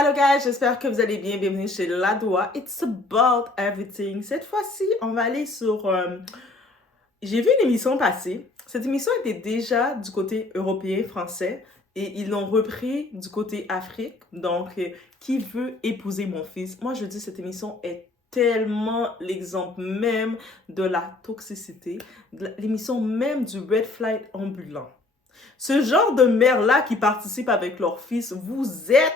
Hello guys, j'espère que vous allez bien. Bienvenue chez Ladoua. It's about everything. Cette fois-ci, on va aller sur... J'ai vu une émission passer. Cette émission était déjà du côté européen, français, et ils l'ont repris du côté Afrique. Donc, qui veut épouser mon fils? Moi, je dis cette émission est tellement l'exemple même de la toxicité, l'émission même du red flag ambulant. Ce genre de mère-là qui participe avec leur fils, vous êtes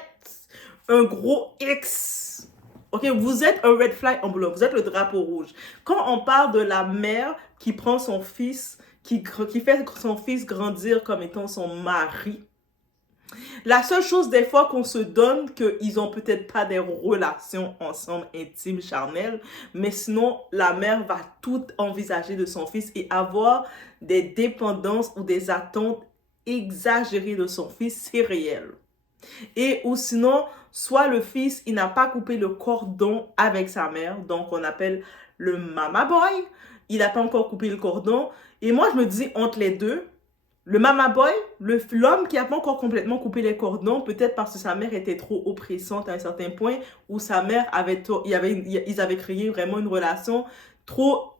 un gros X. Ok, vous êtes un red flag ambulant, vous êtes le drapeau rouge. Quand on parle de la mère qui prend son fils, qui fait son fils grandir comme étant son mari, la seule chose des fois qu'on se donne, qu'ils ont peut-être pas des relations ensemble intimes, charnelles, mais sinon la mère va tout envisager de son fils et avoir des dépendances ou des attentes exagérées de son fils, c'est réel. Et ou sinon, soit le fils, il n'a pas coupé le cordon avec sa mère, donc on appelle le mama boy, il n'a pas encore coupé le cordon. Et moi, je me dis, entre les deux, le mama boy, l'homme qui n'a pas encore complètement coupé les cordons, peut-être parce que sa mère était trop oppressante à un certain point, ou sa mère ils avaient créé vraiment une relation trop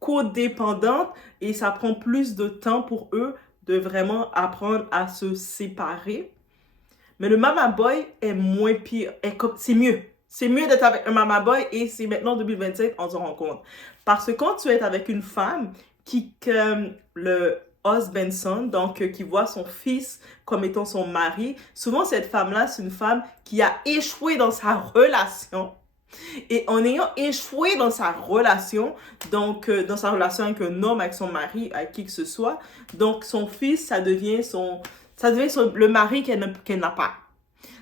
codépendante, et ça prend plus de temps pour eux de vraiment apprendre à se séparer. Mais le mama boy est moins pire. C'est mieux. C'est mieux d'être avec un mama boy et c'est maintenant en 2025 on se rend compte. Parce que quand tu es avec une femme le husband, donc qui voit son fils comme étant son mari, souvent cette femme-là, c'est une femme qui a échoué dans sa relation. Et en ayant échoué dans sa relation, donc dans sa relation avec un homme, avec son mari, avec qui que ce soit, donc son fils, ça devient le mari qu'elle n'a pas.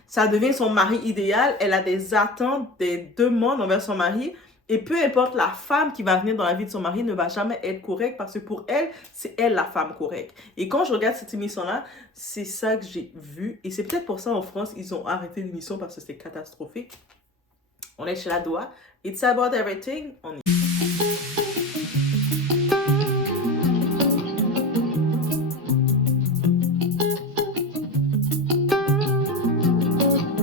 Ça devient son mari idéal. Elle a des attentes, des demandes envers son mari. Et peu importe la femme qui va venir dans la vie de son mari ne va jamais être correcte parce que pour elle, c'est elle la femme correcte. Et quand je regarde cette émission-là, c'est ça que j'ai vu. Et c'est peut-être pour ça en France, ils ont arrêté l'émission parce que c'était catastrophique. On est chez Ladoua. It's about everything. On est...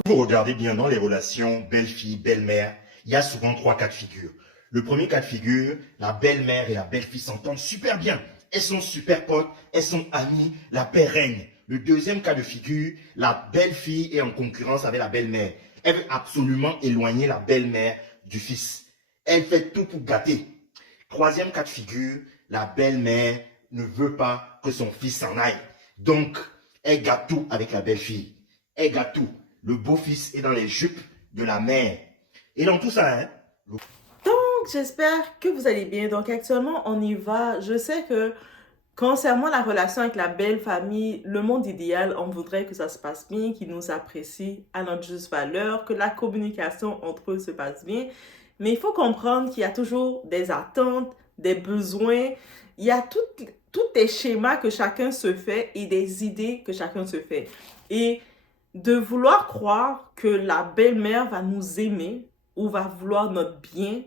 Vous regardez bien dans les relations belle-fille, belle-mère, il y a souvent 3 cas de figure. Le premier cas de figure, la belle-mère et la belle-fille s'entendent super bien. Elles sont super potes, elles sont amies, la paix règne. Le deuxième cas de figure, la belle-fille est en concurrence avec la belle-mère. Elle veut absolument éloigner la belle-mère du fils. Elle fait tout pour gâter. Troisième cas de figure, la belle-mère ne veut pas que son fils s'en aille. Donc, elle gâte tout avec la belle-fille. Elle gâte tout. Le beau-fils est dans les jupes de la mère. Et dans tout ça, hein? Donc, j'espère que vous allez bien. Donc, actuellement, on y va. Je sais que concernant la relation avec la belle famille, le monde idéal, on voudrait que ça se passe bien, qu'ils nous apprécient à notre juste valeur, que la communication entre eux se passe bien. Mais il faut comprendre qu'il y a toujours des attentes, des besoins. Il y a tous les schémas que chacun se fait et des idées que chacun se fait. Et de vouloir croire que la belle-mère va nous aimer ou va vouloir notre bien,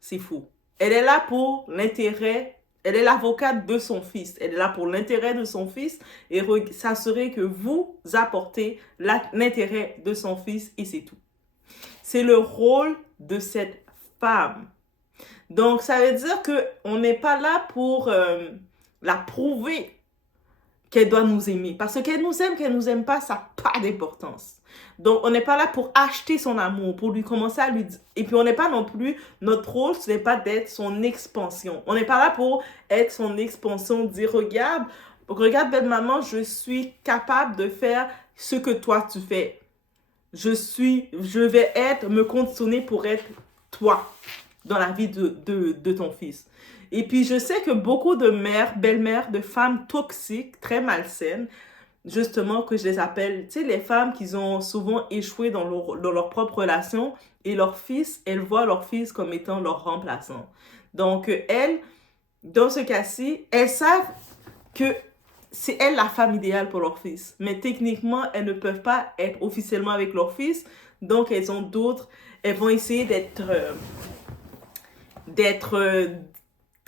c'est fou. Elle est là pour l'intérêt, elle est l'avocate de son fils. Elle est là pour l'intérêt de son fils et s'assurer que vous apportez l'intérêt de son fils et c'est tout. C'est le rôle de cette femme. Donc, ça veut dire qu'on n'est pas là pour la prouver qu'elle doit nous aimer. Parce qu'elle nous aime pas, ça n'a pas d'importance. Donc, on n'est pas là pour acheter son amour, pour lui commencer à lui dire... Et puis, on n'est pas non plus... Notre rôle, ce n'est pas d'être son expansion. On n'est pas là pour être son expansion, dire, regarde, belle maman, je suis capable de faire ce que toi, tu fais. Je vais me conditionner pour être toi dans la vie de ton fils. Et puis, je sais que beaucoup de mères, belles-mères, de femmes toxiques, très malsaines, justement, que je les appelle, tu sais, les femmes qui ont souvent échoué dans leur propre relation et leur fils, elles voient leur fils comme étant leur remplaçant. Donc, elles, dans ce cas-ci, elles savent que c'est elle la femme idéale pour leur fils. Mais techniquement, elles ne peuvent pas être officiellement avec leur fils. Donc, elles vont essayer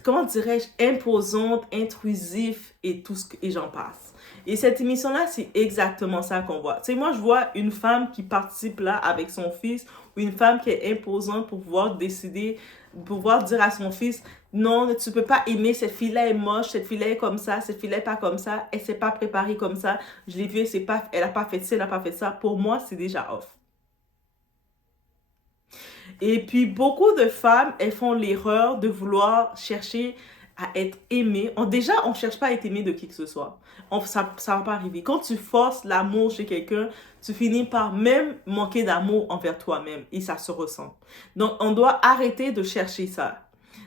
comment dirais-je, imposante, intrusif et j'en passe. Et cette émission-là, c'est exactement ça qu'on voit. Tu sais, moi, je vois une femme qui participe là avec son fils, ou une femme qui est imposante pour pouvoir décider, pour pouvoir dire à son fils, non, tu peux pas aimer, cette fille-là est moche, cette fille-là est comme ça, cette fille-là est pas comme ça, elle s'est pas préparée comme ça, je l'ai vue, elle a pas fait ça, elle a pas fait ça. Pour moi, c'est déjà off. Et puis, beaucoup de femmes, elles font l'erreur de vouloir chercher à être aimée. Déjà, on ne cherche pas à être aimé de qui que ce soit. Ça ne va pas arriver. Quand tu forces l'amour chez quelqu'un, tu finis par même manquer d'amour envers toi-même. Et ça se ressent. Donc, on doit arrêter de chercher ça.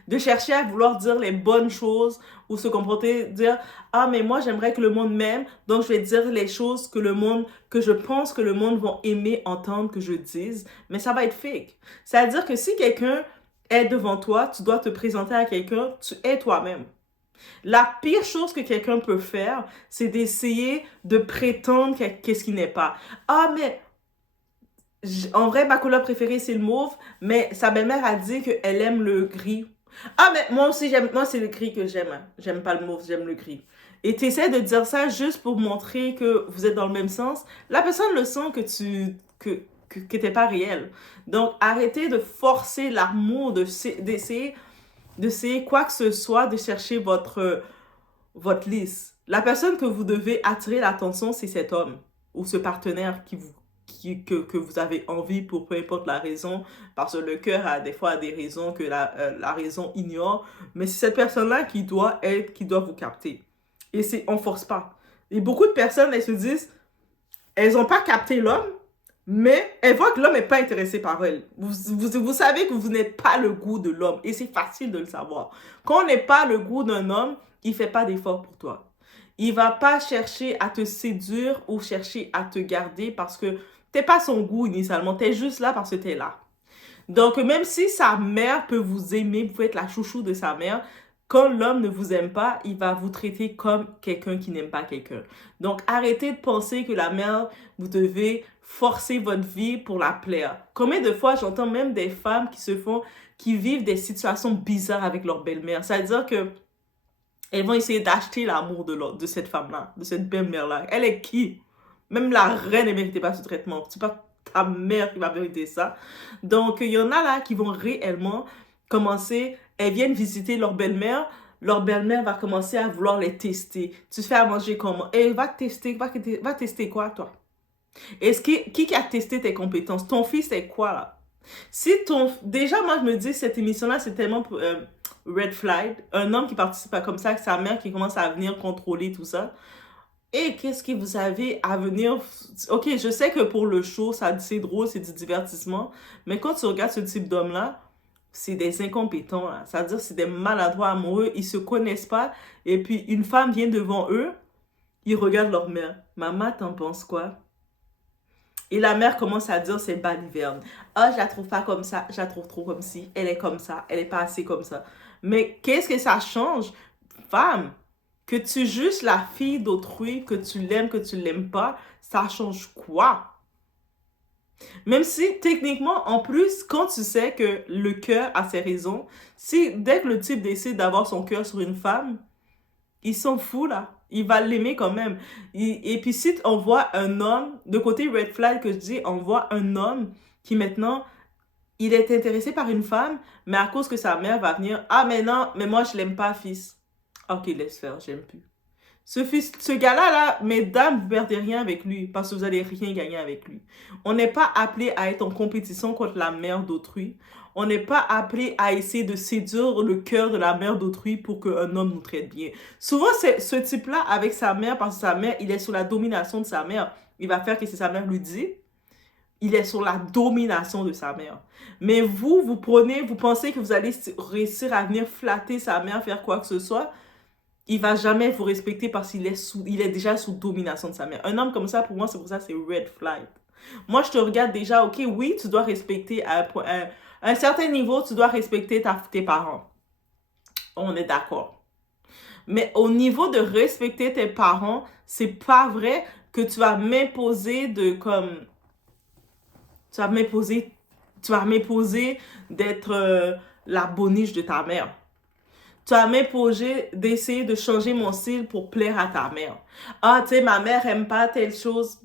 De chercher à vouloir dire les bonnes choses ou se comporter, dire « Ah, mais moi, j'aimerais que le monde m'aime, donc je vais dire les choses que je pense que le monde va aimer entendre que je dise. » Mais ça va être fake. C'est-à-dire que si quelqu'un est devant toi, tu dois te présenter à quelqu'un, tu es toi-même. La pire chose que quelqu'un peut faire, c'est d'essayer de prétendre qu'est-ce qui n'est pas. Ah, mais en vrai, ma couleur préférée, c'est le mauve, mais sa belle-mère a dit qu'elle aime le gris. Ah, mais moi aussi, moi, c'est le gris que j'aime. J'aime pas le mauve, j'aime le gris. Et tu essaies de dire ça juste pour montrer que vous êtes dans le même sens. La personne le sent que t'es pas réel. Donc, arrêtez de forcer l'amour, d'essayer quoi que ce soit, de chercher votre liste. La personne que vous devez attirer l'attention, c'est cet homme ou ce partenaire que vous avez envie pour peu importe la raison, parce que le cœur a des fois des raisons que la raison ignore, mais c'est cette personne-là qui doit vous capter. Et on force pas. Et beaucoup de personnes, elles se disent, elles n'ont pas capté l'homme, mais elles voient que l'homme n'est pas intéressé par elle. Vous savez que vous n'êtes pas le goût de l'homme, et c'est facile de le savoir. Quand on n'est pas le goût d'un homme, il ne fait pas d'effort pour toi. Il ne va pas chercher à te séduire ou chercher à te garder parce que t'es pas son goût initialement, t'es juste là parce que t'es là. Donc, même si sa mère peut vous aimer, vous pouvez être la chouchou de sa mère, quand l'homme ne vous aime pas, il va vous traiter comme quelqu'un qui n'aime pas quelqu'un. Donc, arrêtez de penser que la mère, vous devez forcer votre vie pour la plaire. Combien de fois j'entends même des femmes qui vivent des situations bizarres avec leur belle-mère. C'est-à-dire que elles vont essayer d'acheter l'amour de cette femme-là, de cette belle-mère-là. Elle est qui? Même la reine ne méritait pas ce traitement. C'est pas ta mère qui va mériter ça. Donc, il y en a là qui vont réellement commencer, elles viennent visiter leur belle-mère va commencer à vouloir les tester. Tu te fais à manger comment? Et va tester quoi, toi? Est-ce qui a testé tes compétences? Ton fils, c'est quoi, là? Déjà, moi, je me dis, cette émission-là, c'est tellement red flag. Un homme qui participe à comme ça, avec sa mère qui commence à venir contrôler tout ça. Et qu'est-ce que vous avez à venir? Ok, je sais que pour le show, c'est drôle, c'est du divertissement. Mais quand tu regardes ce type d'homme-là, c'est des incompétents, là. C'est-à-dire c'est des maladroits amoureux. Ils se connaissent pas. Et puis, une femme vient devant eux. Ils regardent leur mère. Maman, t'en penses quoi? Et la mère commence à dire ses balivernes. Ah, je la trouve pas comme ça. Je la trouve trop comme ci. Elle est comme ça. Elle est pas assez comme ça. Mais qu'est-ce que ça change? Femme, que tu juges la fille d'autrui, que tu l'aimes pas, ça change quoi? Même si, techniquement, en plus, quand tu sais que le cœur a ses raisons, dès que le type décide d'avoir son cœur sur une femme, il s'en fout, là. Il va l'aimer quand même. Et puis, si on voit un homme, de côté red flag que je dis, on voit un homme qui maintenant, il est intéressé par une femme, mais à cause que sa mère va venir, ah, mais non, mais moi, je l'aime pas, fils. Ok, laisse faire, j'aime plus. Ce gars-là, là, mesdames, vous ne perdez rien avec lui parce que vous n'allez rien gagner avec lui. On n'est pas appelé à être en compétition contre la mère d'autrui. On n'est pas appelé à essayer de séduire le cœur de la mère d'autrui pour qu'un homme nous traite bien. Souvent, c'est ce type-là avec sa mère, parce que sa mère, il est sous la domination de sa mère. Il va faire ce que sa mère lui dit. Il est sur la domination de sa mère. Mais vous pensez que vous allez réussir à venir flatter sa mère, faire quoi que ce soit. Il va jamais vous respecter parce qu'il est déjà sous domination de sa mère. Un homme comme ça, pour moi, c'est pour ça, c'est red flag. Moi, je te regarde déjà, ok, oui, tu dois respecter à un certain niveau, tu dois respecter tes parents. On est d'accord. Mais au niveau de respecter tes parents, c'est pas vrai que tu vas m'imposer d'être la boniche de ta mère. tu as m'imposé d'essayer de changer mon style pour plaire à ta mère. Ah, tu sais, ma mère aime pas telle chose.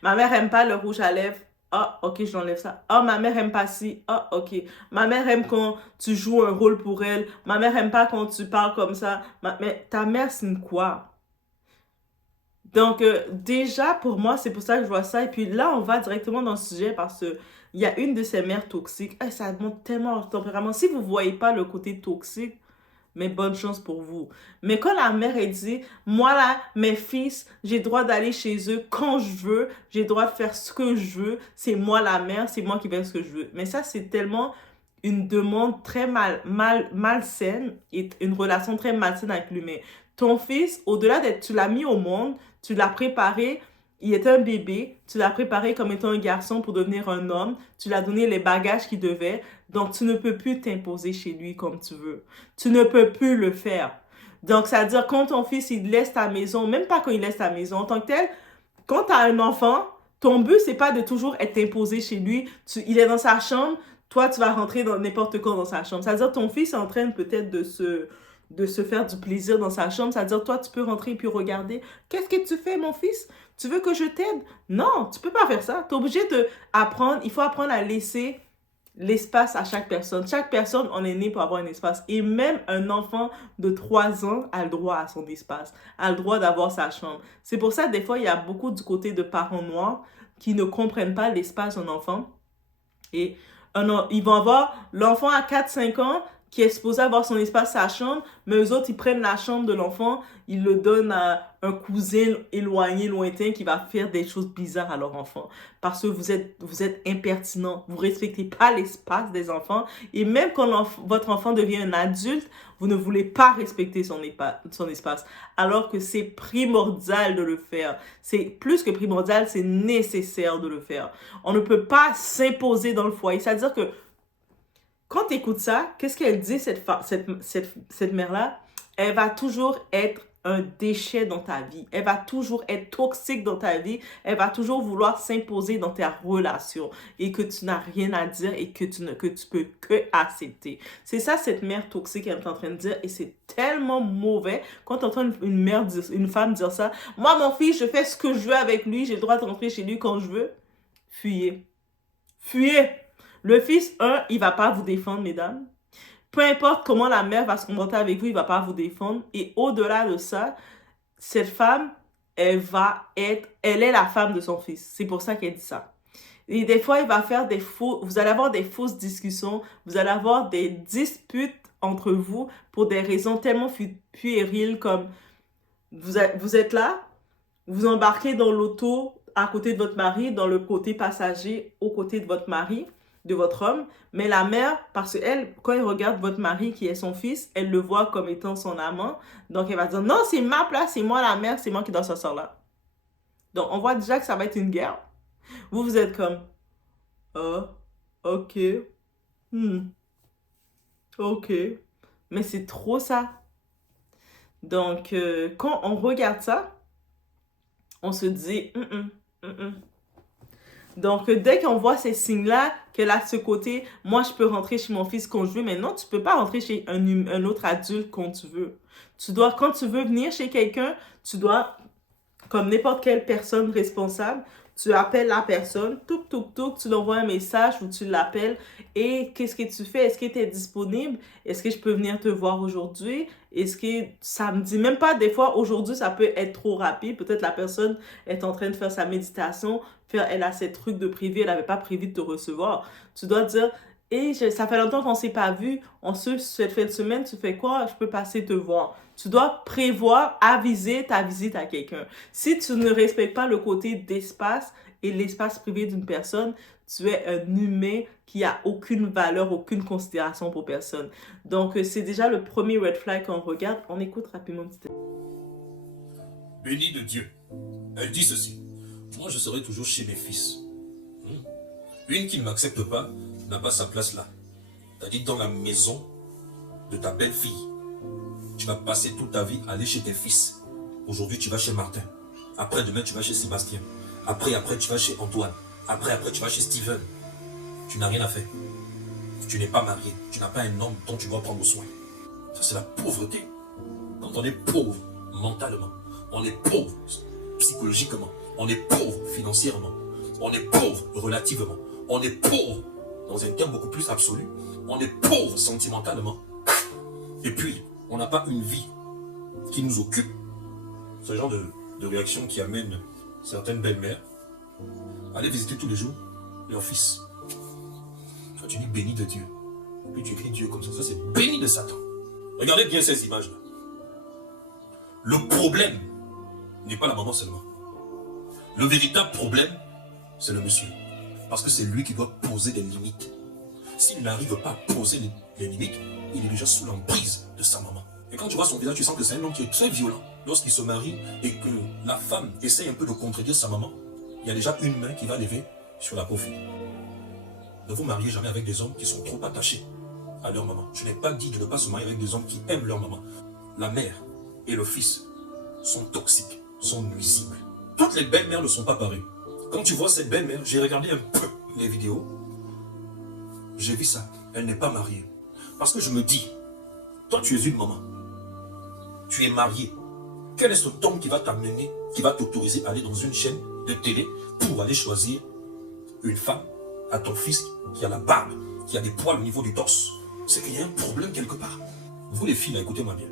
Ma mère aime pas le rouge à lèvres. Ah, ok, je l'enlève ça. Ah, ma mère aime pas ci. Ah, ok. Ma mère aime quand tu joues un rôle pour elle. Ma mère aime pas quand tu parles comme ça. Mais ta mère, c'est une quoi? Donc, déjà, pour moi, c'est pour ça que je vois ça. Et puis là, on va directement dans le sujet parce que il y a une de ces mères toxiques. Eh, ça montre tellement leur tempérament. Si vous voyez pas le côté toxique, mais bonne chance pour vous. Mais quand la mère, elle dit, moi là, mes fils, j'ai le droit d'aller chez eux quand je veux, j'ai le droit de faire ce que je veux, c'est moi la mère, c'est moi qui fais ce que je veux. Mais ça, c'est tellement une demande très malsaine et une relation très malsaine avec l'humain. Ton fils, au-delà d'être, tu l'as mis au monde, tu l'as préparé, il est un bébé, tu l'as préparé comme étant un garçon pour devenir un homme, tu l'as donné les bagages qu'il devait, donc tu ne peux plus t'imposer chez lui comme tu veux. Tu ne peux plus le faire. Donc, ça veut dire quand ton fils, il laisse ta maison, même pas quand il laisse ta maison, en tant que tel, quand tu as un enfant, ton but, c'est pas de toujours être imposé chez lui. Il est dans sa chambre, toi, tu vas rentrer dans n'importe quand dans sa chambre. Ça veut dire ton fils est en train peut-être de se faire du plaisir dans sa chambre. Ça veut dire toi, tu peux rentrer et puis regarder. Qu'est-ce que tu fais, mon fils? Tu veux que je t'aide? Non, tu peux pas faire ça. Tu es obligé d'apprendre. Il faut apprendre à laisser l'espace à chaque personne. Chaque personne, on est né pour avoir un espace. Et même un enfant de 3 ans a le droit à son espace, a le droit d'avoir sa chambre. C'est pour ça, des fois, il y a beaucoup du côté de parents noirs qui ne comprennent pas l'espace d'un enfant. Et ils vont avoir l'enfant à 4-5 ans qui est supposé avoir son espace, sa chambre, mais eux autres, ils prennent la chambre de l'enfant, ils le donnent à un cousin éloigné, lointain, qui va faire des choses bizarres à leur enfant. Parce que vous êtes impertinent, vous respectez pas l'espace des enfants, et même quand votre enfant devient un adulte, vous ne voulez pas respecter son espace, alors que c'est primordial de le faire. C'est plus que primordial, c'est nécessaire de le faire. On ne peut pas s'imposer dans le foyer. C'est-à-dire que quand tu écoutes ça, qu'est-ce qu'elle dit, cette mère-là? Elle va toujours être un déchet dans ta vie. Elle va toujours être toxique dans ta vie. Elle va toujours vouloir s'imposer dans ta relation et que tu n'as rien à dire et que tu peux que accepter. C'est ça, cette mère toxique, elle est en train de dire, et c'est tellement mauvais quand tu entends une femme dire ça. Moi, mon fils, je fais ce que je veux avec lui, j'ai le droit de rentrer chez lui quand je veux. Fuyez. Fuyez. Le fils, il va pas vous défendre, mesdames. Peu importe comment la mère va se comporter avec vous, il va pas vous défendre. Et au-delà de ça, cette femme, elle est la femme de son fils. C'est pour ça qu'elle dit ça. Et des fois, vous allez avoir des fausses discussions, vous allez avoir des disputes entre vous pour des raisons tellement puériles comme vous êtes là, vous embarquez dans l'auto à côté de votre mari, dans le côté passager, aux côtés de votre mari, de votre homme, mais la mère, parce qu'elle, quand elle regarde votre mari qui est son fils, elle le voit comme étant son amant, donc elle va dire, non, c'est ma place, c'est moi la mère, c'est moi qui dois s'asseoir là. Donc, on voit déjà que ça va être une guerre. Vous êtes comme, oh, ok, ok, mais c'est trop ça. Donc, quand on regarde ça, on se dit, Donc, dès qu'on voit ces signes-là, qu'elle a ce côté, moi, je peux rentrer chez mon fils quand je veux, mais non, tu peux pas rentrer chez un autre adulte quand tu veux. Quand tu veux venir chez quelqu'un, tu dois, comme n'importe quelle personne responsable, tu appelles la personne, tu lui envoies un message ou tu l'appelles et qu'est-ce que tu fais? Est-ce que tu es disponible? Est-ce que je peux venir te voir aujourd'hui? Est-ce que samedi, même pas des fois, aujourd'hui, ça peut être trop rapide. Peut-être la personne est en train de faire sa méditation, elle a ses trucs de privé, elle n'avait pas prévu de te recevoir. Tu dois dire, ça fait longtemps qu'on ne s'est pas vu, cette fin de semaine, tu fais quoi? Je peux passer te voir. Tu dois prévoir, aviser ta visite à quelqu'un. Si tu ne respectes pas le côté d'espace et l'espace privé d'une personne, tu es un humain qui a aucune valeur, aucune considération pour personne. Donc, c'est déjà le premier red flag qu'on regarde. On écoute rapidement un petit peu. Béni de Dieu. Elle dit ceci. Moi, je serai toujours chez mes fils. Une qui ne m'accepte pas n'a pas sa place là. C'est-à-dire dans la maison de ta belle-fille. Tu vas passer toute ta vie à aller chez tes fils. Aujourd'hui, tu vas chez Martin. Après, demain, tu vas chez Sébastien. Après, tu vas chez Antoine. Après, tu vas chez Steven. Tu n'as rien à faire. Tu n'es pas marié. Tu n'as pas un homme dont tu dois prendre soin. Ça, c'est la pauvreté. Quand on est pauvre mentalement, on est pauvre psychologiquement, on est pauvre financièrement, on est pauvre relativement, on est pauvre dans un terme beaucoup plus absolu, on est pauvre sentimentalement, et puis on n'a pas une vie qui nous occupe. Ce genre de réaction qui amène certaines belles-mères à aller visiter tous les jours leur fils. Toi, tu dis béni de Dieu. Et puis tu écris Dieu comme ça c'est béni de Satan. Regardez bien ces images-là. Le problème n'est pas la maman seulement. Le véritable problème, c'est le monsieur. Parce que c'est lui qui doit poser des limites. S'il n'arrive pas à poser les limites, il est déjà sous l'emprise de sa maman. Et quand tu vois son visage, tu sens que c'est un homme qui est très violent. Lorsqu'il se marie et que la femme essaye un peu de contredire sa maman, il y a déjà une main qui va lever sur la pauvre fille. Ne vous mariez jamais avec des hommes qui sont trop attachés à leur maman. Je n'ai pas dit de ne pas se marier avec des hommes qui aiment leur maman. La mère et le fils sont toxiques, sont nuisibles. Toutes les belles-mères ne sont pas pareilles. Quand tu vois cette belle-mère, j'ai regardé un peu les vidéos, j'ai vu ça, elle n'est pas mariée. Parce que je me dis, toi tu es une maman, tu es mariée. Quel est cet homme qui va t'amener, qui va t'autoriser à aller dans une chaîne de télé pour aller choisir une femme à ton fils qui a la barbe, qui a des poils au niveau du torse? C'est qu'il y a un problème quelque part. Vous les filles, écoutez-moi bien.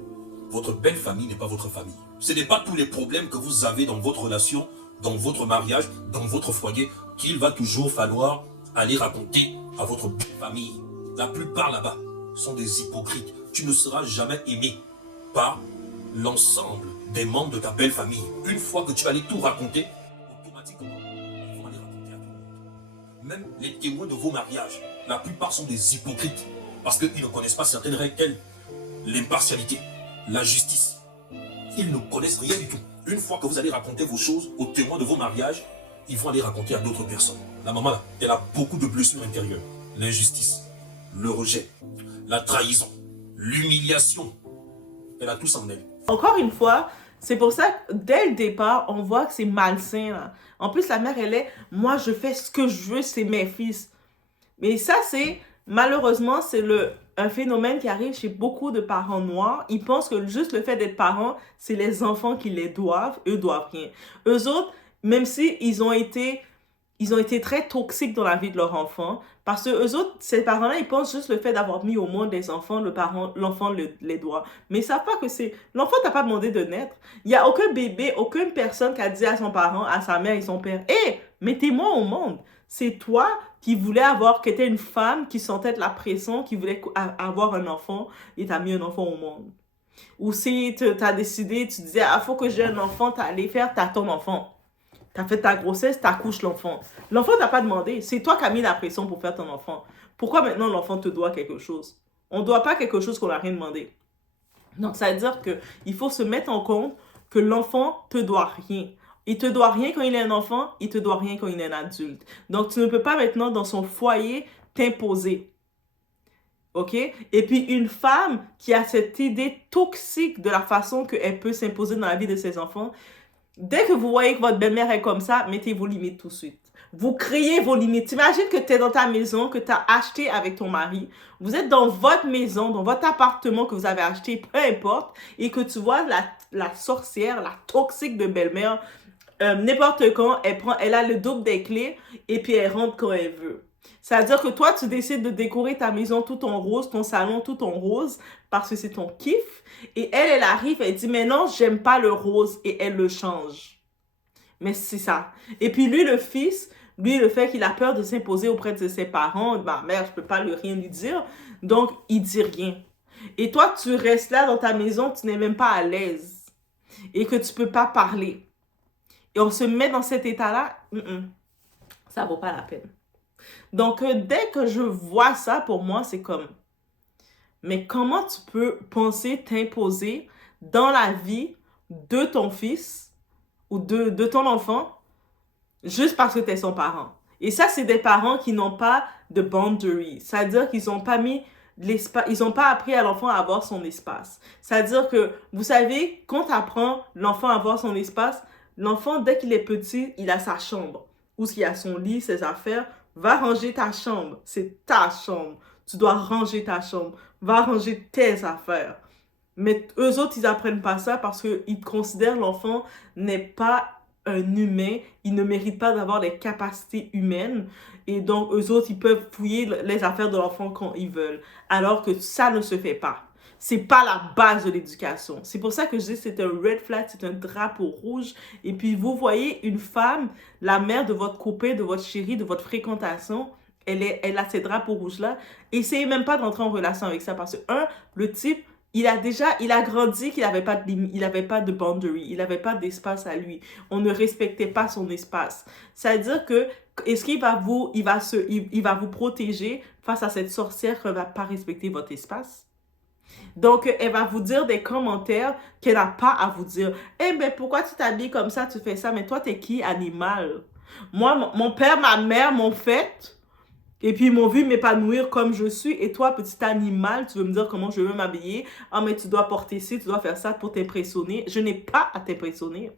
Votre belle famille n'est pas votre famille. Ce n'est pas tous les problèmes que vous avez dans votre relation, dans votre mariage, dans votre foyer, qu'il va toujours falloir aller raconter à votre belle famille. La plupart là-bas sont des hypocrites. Tu ne seras jamais aimé par l'ensemble des membres de ta belle famille. Une fois que tu vas aller tout raconter, automatiquement, ils vont aller raconter à tout le monde. Même les témoins de vos mariages, la plupart sont des hypocrites. Parce qu'ils ne connaissent pas certaines règles telles l'impartialité, la justice. Ils ne connaissent rien du tout. Une fois que vous allez raconter vos choses aux témoins de vos mariages, ils vont aller raconter à d'autres personnes. La maman, là, elle a beaucoup de blessures intérieures. L'injustice, le rejet, la trahison, l'humiliation. Elle a tout ça en elle. Encore une fois, c'est pour ça que dès le départ, on voit que c'est malsain. Là. En plus, la mère, elle est, moi, je fais ce que je veux, c'est mes fils. Mais ça, c'est, malheureusement, c'est un phénomène qui arrive chez beaucoup de parents noirs. Ils pensent que juste le fait d'être parents, c'est les enfants qui les doivent. Eux doivent rien. Eux autres, même si ils ont été très toxiques dans la vie de leur enfant, parce que eux autres, ces parents-là, ils pensent juste le fait d'avoir mis au monde des enfants, l'enfant les doit. Mais ils savent pas que c'est... L'enfant t'a pas demandé de naître. Il y a aucun bébé, aucune personne qui a dit à son parent, à sa mère et son père, « Hé, mettez-moi au monde. » C'est toi qui voulais qui était une femme qui sentait de la pression, qui voulait avoir un enfant, et t'as mis un enfant au monde. Ou si t'as décidé, tu disais, ah, faut que j'ai un enfant, t'as allé faire, t'as ton enfant. T'as fait ta grossesse, t'accouches l'enfant. L'enfant t'a pas demandé. C'est toi qui as mis la pression pour faire ton enfant. Pourquoi maintenant l'enfant te doit quelque chose? On ne doit pas quelque chose qu'on n'a rien demandé. Donc, ça veut dire qu'il faut se mettre en compte que l'enfant te doit rien. Il te doit rien quand il est un enfant, il te doit rien quand il est un adulte. Donc, tu ne peux pas maintenant, dans son foyer, t'imposer. OK? Et puis, une femme qui a cette idée toxique de la façon qu'elle peut s'imposer dans la vie de ses enfants, dès que vous voyez que votre belle-mère est comme ça, mettez vos limites tout de suite. Vous créez vos limites. T'imagines que tu es dans ta maison, que tu as acheté avec ton mari. Vous êtes dans votre maison, dans votre appartement que vous avez acheté, peu importe, et que tu vois la sorcière, la toxique de belle-mère, n'importe quand, elle a le double des clés et puis elle rentre quand elle veut. C'est-à-dire que toi, tu décides de décorer ta maison tout en rose, ton salon tout en rose, parce que c'est ton kiff. Et elle arrive, elle dit, mais non, j'aime pas le rose, et elle le change. Mais c'est ça. Et puis lui, le fils, le fait qu'il a peur de s'imposer auprès de ses parents, ma mère, je peux pas rien lui dire, donc il dit rien. Et toi, tu restes là dans ta maison, tu n'es même pas à l'aise, et que tu peux pas parler. Et on se met dans cet état-là, ça vaut pas la peine. Donc, dès que je vois ça, pour moi, c'est comme, mais comment tu peux penser t'imposer dans la vie de ton fils ou de ton enfant juste parce que tu es son parent? Et ça, c'est des parents qui n'ont pas de boundary. C'est-à-dire qu'ils n'ont pas mis l'espace, ils n'ont pas appris à l'enfant à avoir son espace. C'est-à-dire que, vous savez, quand tu apprends l'enfant à avoir son espace, l'enfant, dès qu'il est petit, il a sa chambre. Ou s'il a son lit, ses affaires. Va ranger ta chambre. C'est ta chambre. Tu dois ranger ta chambre. Va ranger tes affaires. Mais eux autres, ils apprennent pas ça parce qu'ils considèrent l'enfant n'est pas un humain, il ne mérite pas d'avoir les capacités humaines. Et donc, eux autres, ils peuvent fouiller les affaires de l'enfant quand ils veulent. Alors que ça ne se fait pas. C'est pas la base de l'éducation. C'est pour ça que je dis que c'est un red flag, c'est un drapeau rouge. Et puis, vous voyez une femme, la mère de votre copain, de votre chéri, de votre fréquentation, elle a ces drapeaux rouges-là. Essayez même pas d'entrer en relation avec ça parce que, le type, il a grandi qu'il n'avait pas de limite, il n'avait pas de boundary, il n'avait pas d'espace à lui. On ne respectait pas son espace. C'est-à-dire que, est-ce qu'il va il va vous protéger face à cette sorcière qui ne va pas respecter votre espace? Donc, elle va vous dire des commentaires qu'elle n'a pas à vous dire. Eh ben, pourquoi tu t'habilles comme ça, tu fais ça? Mais toi, t'es qui, animal? Moi, mon père, ma mère m'ont fait. Et puis, ils m'ont vu m'épanouir comme je suis. Et toi, petit animal, tu veux me dire comment je veux m'habiller? Ah, mais tu dois porter ci, tu dois faire ça pour t'impressionner. Je n'ai pas à t'impressionner.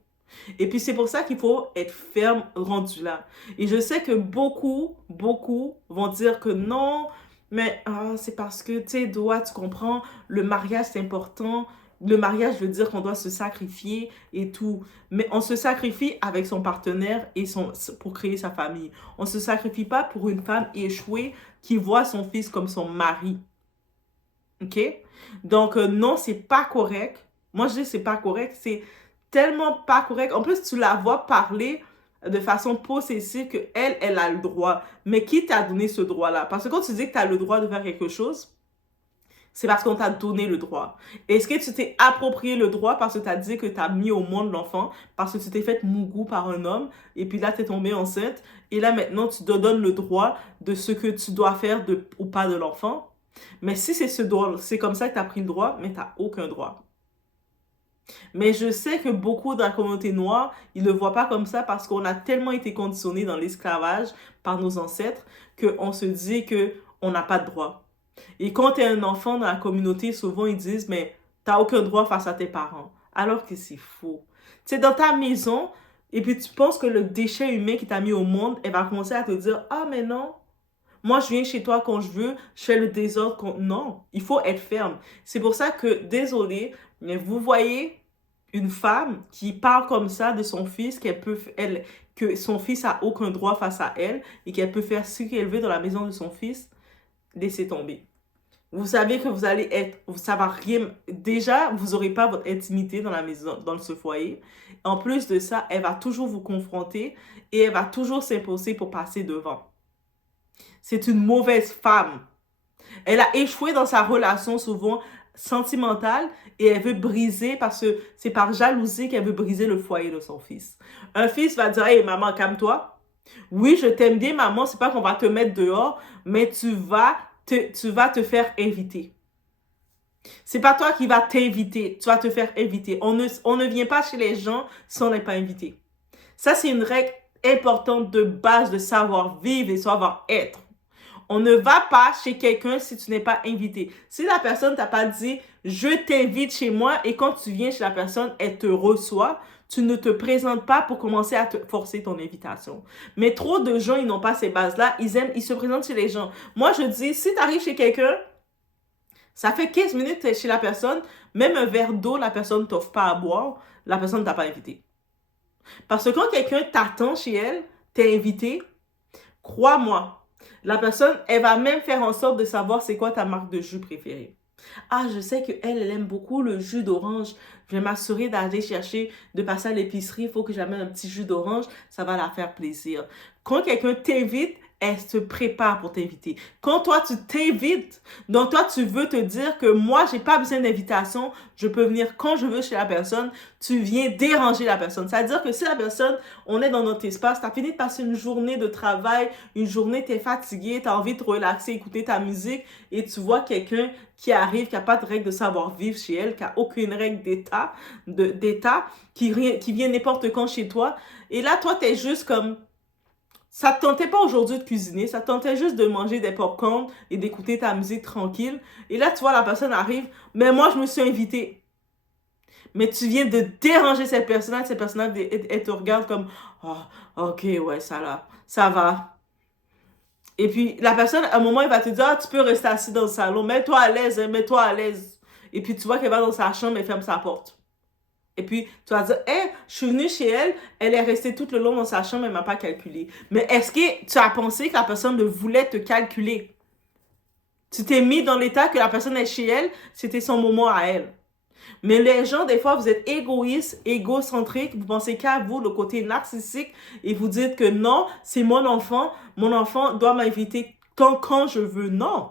Et puis, c'est pour ça qu'il faut être ferme rendu là. Et je sais que beaucoup vont dire que non, mais c'est parce que, tu sais, tu comprends, le mariage, c'est important. Le mariage veut dire qu'on doit se sacrifier et tout. Mais on se sacrifie avec son partenaire pour créer sa famille. On ne se sacrifie pas pour une femme échouée qui voit son fils comme son mari. OK? Donc, non, c'est pas correct. Moi, je dis c'est pas correct. C'est tellement pas correct. En plus, tu la vois parler de façon possessive qu'elle a le droit. Mais qui t'a donné ce droit-là? Parce que quand tu dis que tu as le droit de faire quelque chose, c'est parce qu'on t'a donné le droit. Est-ce que tu t'es approprié le droit parce que tu as dit que tu as mis au monde l'enfant, parce que tu t'es fait mougou par un homme, et puis là, tu es tombée enceinte, et là, maintenant, tu te donnes le droit de ce que tu dois faire ou pas de l'enfant? Mais si c'est comme ça que tu as pris le droit, mais tu n'as aucun droit. Mais je sais que beaucoup de la communauté noire, ils ne le voient pas comme ça parce qu'on a tellement été conditionnés dans l'esclavage par nos ancêtres qu'on se dit qu'on n'a pas de droit. Et quand tu es un enfant dans la communauté, souvent ils disent, mais tu n'as aucun droit face à tes parents. Alors que c'est faux. Tu sais, dans ta maison, et puis tu penses que le déchet humain qui t'a mis au monde, elle va commencer à te dire, ah mais non, moi je viens chez toi quand je veux, je fais le désordre. Non, il faut être ferme. C'est pour ça que, désolé, mais vous voyez une femme qui parle comme ça de son fils, que son fils a aucun droit face à elle et qu'elle peut faire ce qu'elle veut dans la maison de son fils, laissez tomber. Vous savez que vous allez ça va rien, déjà, vous n'aurez pas votre intimité dans la maison, dans ce foyer. En plus de ça, elle va toujours vous confronter et elle va toujours s'imposer pour passer devant. C'est une mauvaise femme. Elle a échoué dans sa relation souvent sentimentale et elle veut briser parce que c'est par jalousie qu'elle veut briser le foyer de son fils. Un fils va dire, hey maman, calme-toi. Oui, je t'aime bien maman, c'est pas qu'on va te mettre dehors, mais tu vas te faire inviter. C'est pas toi qui vas t'inviter, tu vas te faire inviter. On ne vient pas chez les gens si on n'est pas invité. Ça, c'est une règle importante de base de savoir-vivre et savoir-être. On ne va pas chez quelqu'un si tu n'es pas invité. Si la personne t'a pas dit « je t'invite chez moi » et quand tu viens chez la personne, elle te reçoit, tu ne te présentes pas pour commencer à te forcer ton invitation. Mais trop de gens, ils n'ont pas ces bases-là. Ils se présentent chez les gens. Moi, je dis, si tu arrives chez quelqu'un, ça fait 15 minutes que tu es chez la personne, même un verre d'eau, la personne ne t'offre pas à boire, la personne ne t'a pas invité. Parce que quand quelqu'un t'attend chez elle, t'es invité, crois-moi, la personne, elle va même faire en sorte de savoir c'est quoi ta marque de jus préférée. Ah, je sais qu'elle aime beaucoup le jus d'orange. Je vais m'assurer d'aller chercher, de passer à l'épicerie. Il faut que j'amène un petit jus d'orange. Ça va la faire plaisir. Quand quelqu'un t'invite, elle se prépare pour t'inviter. Quand toi, tu t'invites, donc toi, tu veux te dire que moi, j'ai pas besoin d'invitation. Je peux venir quand je veux chez la personne. Tu viens déranger la personne. C'est-à-dire que si la personne, on est dans notre espace, tu as fini de passer une journée de travail, une journée, tu es fatigué, tu as envie de te relaxer, écouter ta musique et tu vois quelqu'un qui arrive, qui n'a pas de règle de savoir-vivre chez elle, qui n'a aucune règle d'état, qui vient n'importe quand chez toi. Et là, toi, tu es juste comme... Ça te tentait pas aujourd'hui de cuisiner, ça te tentait juste de manger des pop-corn et d'écouter ta musique tranquille. Et là, tu vois, la personne arrive, mais moi, je me suis invitée. Mais tu viens de déranger cette personne-là, elle te regarde comme, oh, ok, ouais, ça va. Et puis, la personne, à un moment, elle va te dire, ah, tu peux rester assis dans le salon, mets-toi à l'aise, hein, mets-toi à l'aise. et puis tu vois qu'elle va dans sa chambre et ferme sa porte. Et puis, tu vas dire, hey, je suis venue chez elle, elle est restée tout le long dans sa chambre, elle m'a pas calculé. Mais est-ce que tu as pensé que la personne ne voulait te calculer? Tu t'es mis dans l'état que la personne est chez elle, c'était son moment à elle. Mais les gens, des fois, vous êtes égoïstes, égocentriques, vous pensez qu'à vous, le côté narcissique, et vous dites que non, c'est mon enfant doit m'inviter quand je veux. Non.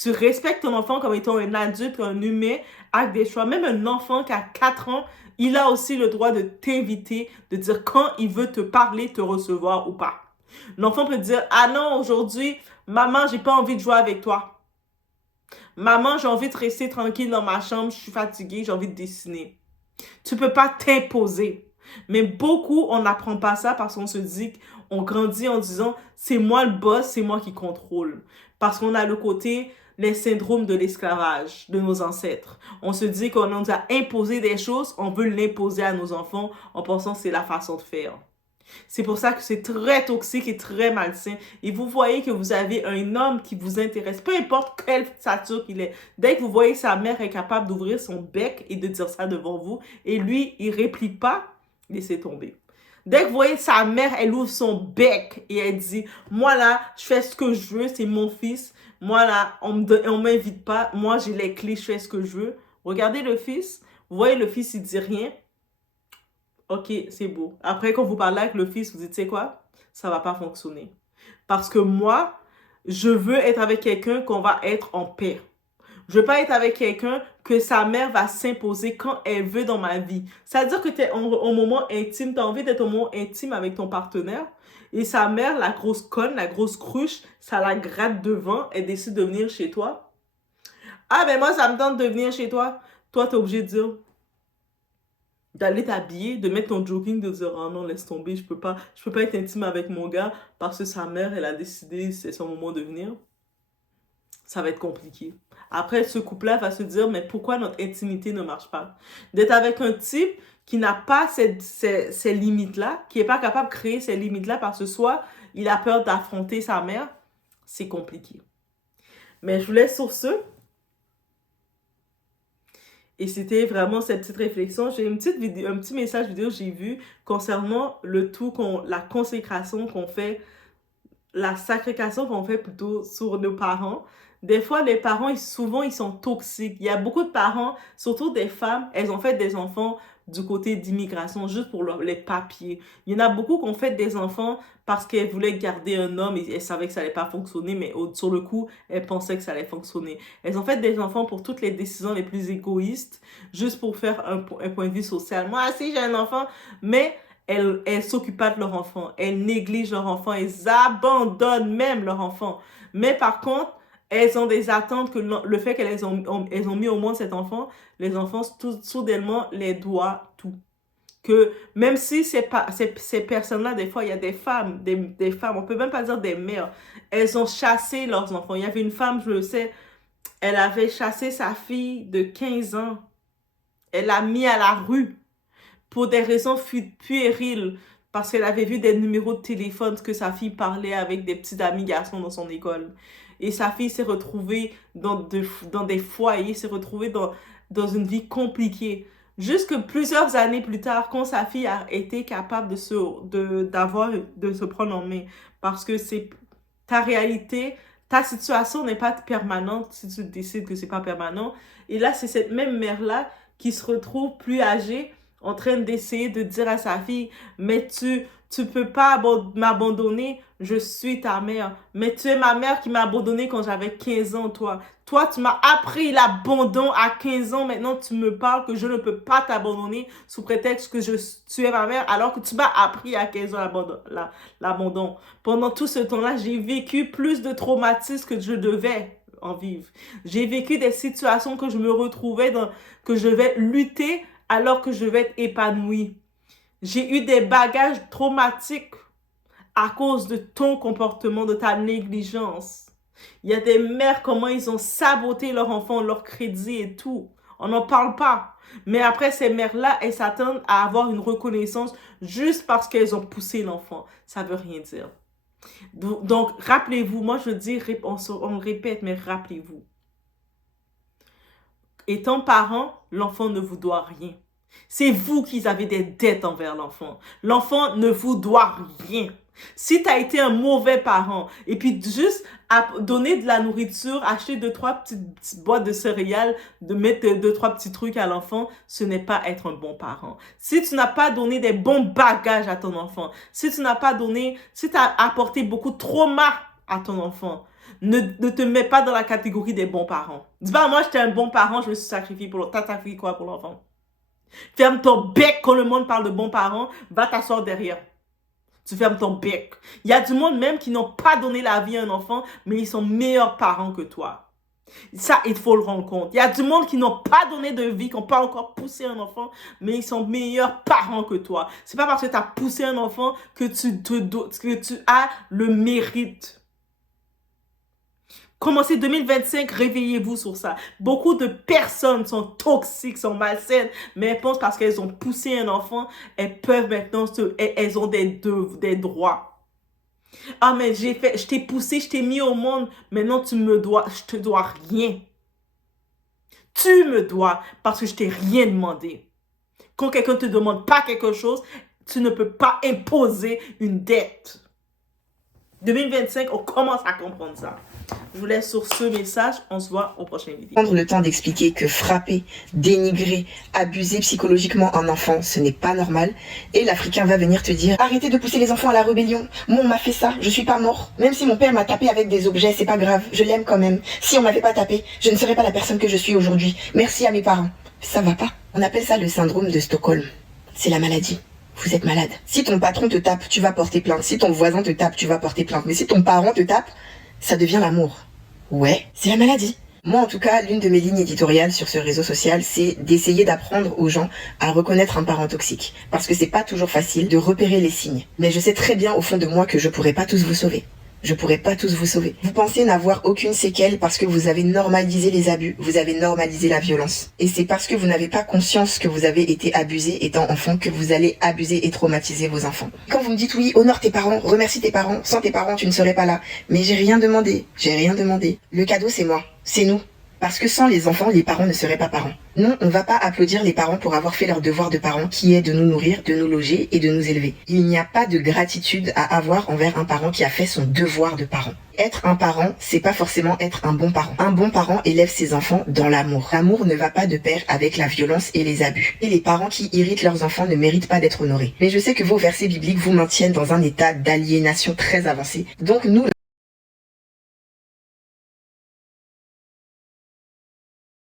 Tu respectes ton enfant comme étant un adulte, un humain, avec des choix. Même un enfant qui a 4 ans, il a aussi le droit de t'inviter, de dire quand il veut te parler, te recevoir ou pas. L'enfant peut dire, ah non, aujourd'hui, maman, j'ai pas envie de jouer avec toi. Maman, j'ai envie de rester tranquille dans ma chambre, je suis fatiguée, j'ai envie de dessiner. Tu peux pas t'imposer. Mais beaucoup, on n'apprend pas ça parce qu'on se dit, on grandit en disant, c'est moi le boss, c'est moi qui contrôle. Parce qu'on a le côté, les syndromes de l'esclavage de nos ancêtres. On se dit qu'on nous a imposé des choses, on veut l'imposer à nos enfants en pensant que c'est la façon de faire. C'est pour ça que c'est très toxique et très malsain. Et vous voyez que vous avez un homme qui vous intéresse, peu importe quelle stature qu'il est. Dès que vous voyez sa mère est capable d'ouvrir son bec et de dire ça devant vous, et lui, il réplique pas, laissez tomber. Dès que vous voyez sa mère, elle ouvre son bec et elle dit, moi là, je fais ce que je veux, c'est mon fils. Moi là, on m'invite pas. Moi, j'ai les clés, je fais ce que je veux. Regardez le fils. Vous voyez, le fils, il dit rien. Ok, c'est beau. Après, quand vous parlez avec le fils, vous dites, tu sais quoi? Ça va pas fonctionner. Parce que moi, je veux être avec quelqu'un qu'on va être en paix. Je veux pas être avec quelqu'un que sa mère va s'imposer quand elle veut dans ma vie. C'est-à-dire que tu es au moment intime, tu as envie d'être au moment intime avec ton partenaire. Et sa mère, la grosse conne, la grosse cruche, ça la gratte devant, elle décide de venir chez toi. Ah, ben moi, ça me tente de venir chez toi. Toi, tu es obligé de dire, d'aller t'habiller, de mettre ton jogging, de dire, oh non, laisse tomber, je peux pas être intime avec mon gars parce que sa mère, elle a décidé, c'est son moment de venir. Ça va être compliqué. Après, ce couple-là va se dire, mais pourquoi notre intimité ne marche pas? D'être avec un type qui n'a pas ces limites-là, qui n'est pas capable de créer ces limites-là parce que soit il a peur d'affronter sa mère, c'est compliqué. Mais je vous laisse sur ce. Et c'était vraiment cette petite réflexion. J'ai une petite vidéo, un petit message vidéo que j'ai vu concernant le tout, la consécration qu'on fait, la sacrification qu'on fait plutôt sur nos parents. Des fois, les parents, souvent, ils sont toxiques. Il y a beaucoup de parents, surtout des femmes, elles ont fait des enfants du côté d'immigration, juste pour les papiers. Il y en a beaucoup qui ont fait des enfants parce qu'elles voulaient garder un homme et elles savaient que ça allait pas fonctionner, mais sur le coup, elles pensaient que ça allait fonctionner. Elles ont fait des enfants pour toutes les décisions les plus égoïstes, juste pour faire un point de vue social. Moi, si j'ai un enfant, mais elles s'occupent pas de leur enfant, elles négligent leur enfant, elles abandonnent même leur enfant. Mais par contre, elles ont des attentes que le fait qu'elles ont mis au monde cet enfant, les enfants soudainement les doivent tout. Que même si ces personnes-là, des fois, il y a des femmes, des femmes, on peut même pas dire des mères, elles ont chassé leurs enfants. Il y avait une femme, je le sais, elle avait chassé sa fille de 15 ans. Elle l'a mis à la rue pour des raisons puériles, parce qu'elle avait vu des numéros de téléphone que sa fille parlait avec des petits amis garçons dans son école. Et sa fille s'est retrouvée dans des foyers, s'est retrouvée dans une vie compliquée. Jusque plusieurs années plus tard, quand sa fille a été capable de se prendre en main. Parce que c'est ta réalité, ta situation n'est pas permanente si tu décides que c'est pas permanent. Et là, c'est cette même mère-là qui se retrouve plus âgée, en train d'essayer de dire à sa fille, mais tu peux pas m'abandonner, je suis ta mère. Mais tu es ma mère qui m'a abandonné quand j'avais 15 ans, toi. Toi, tu m'as appris l'abandon à 15 ans. Maintenant, tu me parles que je ne peux pas t'abandonner sous prétexte que tu es ma mère, alors que tu m'as appris à 15 ans l'abandon. Pendant tout ce temps-là, j'ai vécu plus de traumatismes que je devais en vivre. J'ai vécu des situations que je me retrouvais que je vais lutter alors que je vais être épanouie. J'ai eu des bagages traumatiques à cause de ton comportement, de ta négligence. Il y a des mères, comment ils ont saboté leur enfant, leur crédit et tout. On n'en parle pas. Mais après, ces mères-là, elles s'attendent à avoir une reconnaissance juste parce qu'elles ont poussé l'enfant. Ça veut rien dire. Donc, rappelez-vous, moi je dis, on le répète, mais rappelez-vous. Étant parent, l'enfant ne vous doit rien. C'est vous qui avez des dettes envers l'enfant. L'enfant ne vous doit rien. Si tu as été un mauvais parent et puis juste à donner de la nourriture, acheter 2-3 petites boîtes de céréales, de mettre 2-3 petits trucs à l'enfant, ce n'est pas être un bon parent. Si tu n'as pas donné des bons bagages à ton enfant, si tu n'as pas donné, si tu as apporté beaucoup de trauma à ton enfant, ne te mets pas dans la catégorie des bons parents. Dis pas, moi j'étais un bon parent, je me suis sacrifié pour l'enfant. T'as sacrifié quoi pour l'enfant? Ferme ton bec quand le monde parle de bons parents, va t'asseoir derrière. Tu fermes ton bec. Il y a du monde même qui n'ont pas donné la vie à un enfant, mais ils sont meilleurs parents que toi. Ça, il faut le rendre compte. Il y a du monde qui n'ont pas donné de vie, qui n'ont pas encore poussé un enfant, mais ils sont meilleurs parents que toi. C'est pas parce que tu as poussé un enfant que tu as le mérite. Commencez 2025, réveillez-vous sur ça. Beaucoup de personnes sont toxiques, sont malsaines, mais elles pensent parce qu'elles ont poussé un enfant, elles peuvent maintenant, elles ont des droits. Ah, mais je t'ai poussé, je t'ai mis au monde, maintenant je te dois rien. Tu me dois parce que je t'ai rien demandé. Quand quelqu'un ne te demande pas quelque chose, tu ne peux pas imposer une dette. 2025, on commence à comprendre ça. Je vous laisse sur ce message. On se voit au prochain vidéo. Prendre le temps d'expliquer que frapper, dénigrer, abuser psychologiquement un enfant, ce n'est pas normal. Et l'Africain va venir te dire, arrêtez de pousser les enfants à la rébellion. Moi, on m'a fait ça, je suis pas mort. Même si mon père m'a tapé avec des objets, c'est pas grave, je l'aime quand même. Si on m'avait pas tapé, je ne serais pas la personne que je suis aujourd'hui. Merci à mes parents. Ça va pas. On appelle ça le syndrome de Stockholm. C'est la maladie. Vous êtes malade. Si ton patron te tape, tu vas porter plainte. Si ton voisin te tape, tu vas porter plainte. Mais si ton parent te tape, ça devient l'amour. Ouais, c'est la maladie. Moi, en tout cas, l'une de mes lignes éditoriales sur ce réseau social, c'est d'essayer d'apprendre aux gens à reconnaître un parent toxique. Parce que c'est pas toujours facile de repérer les signes. Mais je sais très bien au fond de moi que je pourrais pas tous vous sauver. Je pourrais pas tous vous sauver. Vous pensez n'avoir aucune séquelle parce que vous avez normalisé les abus, vous avez normalisé la violence. Et c'est parce que vous n'avez pas conscience que vous avez été abusé étant enfant que vous allez abuser et traumatiser vos enfants. Quand vous me dites oui, honore tes parents, remercie tes parents, sans tes parents tu ne serais pas là. Mais j'ai rien demandé, j'ai rien demandé. Le cadeau c'est moi, c'est nous. Parce que sans les enfants, les parents ne seraient pas parents. Non, on va pas applaudir les parents pour avoir fait leur devoir de parents, qui est de nous nourrir, de nous loger et de nous élever. Il n'y a pas de gratitude à avoir envers un parent qui a fait son devoir de parent. Être un parent, c'est pas forcément être un bon parent. Un bon parent élève ses enfants dans l'amour. L'amour ne va pas de pair avec la violence et les abus. Et les parents qui irritent leurs enfants ne méritent pas d'être honorés. Mais je sais que vos versets bibliques vous maintiennent dans un état d'aliénation très avancé. Donc nous,